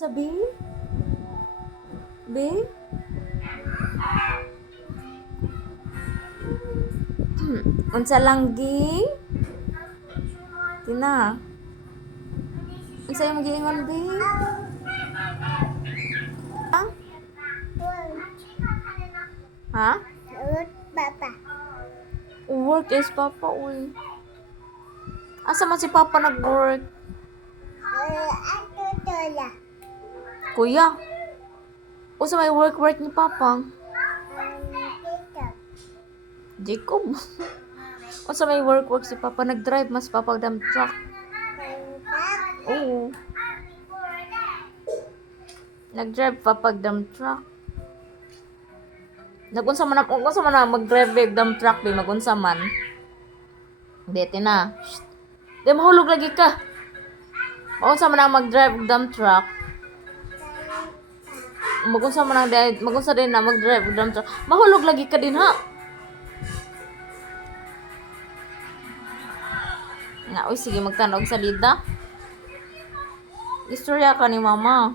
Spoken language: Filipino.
Sabi? Be? Unsa lang gi? Tina. Unsa imong giingon, be? Ha? Ha? Papa. Work is papa, uy. Asa man si papa nag-work? Ato tola. Kuya. Unsa may work ni papa? Tito. Jacob. Unsa may work si papa? Nag-drive mas papa dam truck. Tangkap. Oo. Nag-drive papa dam truck. Nagunsa man mag-drive dam truck be magunsa man. Dete na. Shh. Di mahulog lagi ka. Magunsa man ang mag-drive dam truck. Magunsa din na mag-drive dam truck. Mahulog lagi ka din ha. Nga, uy, sige magtanog sa lida. Istorya ka ni mama.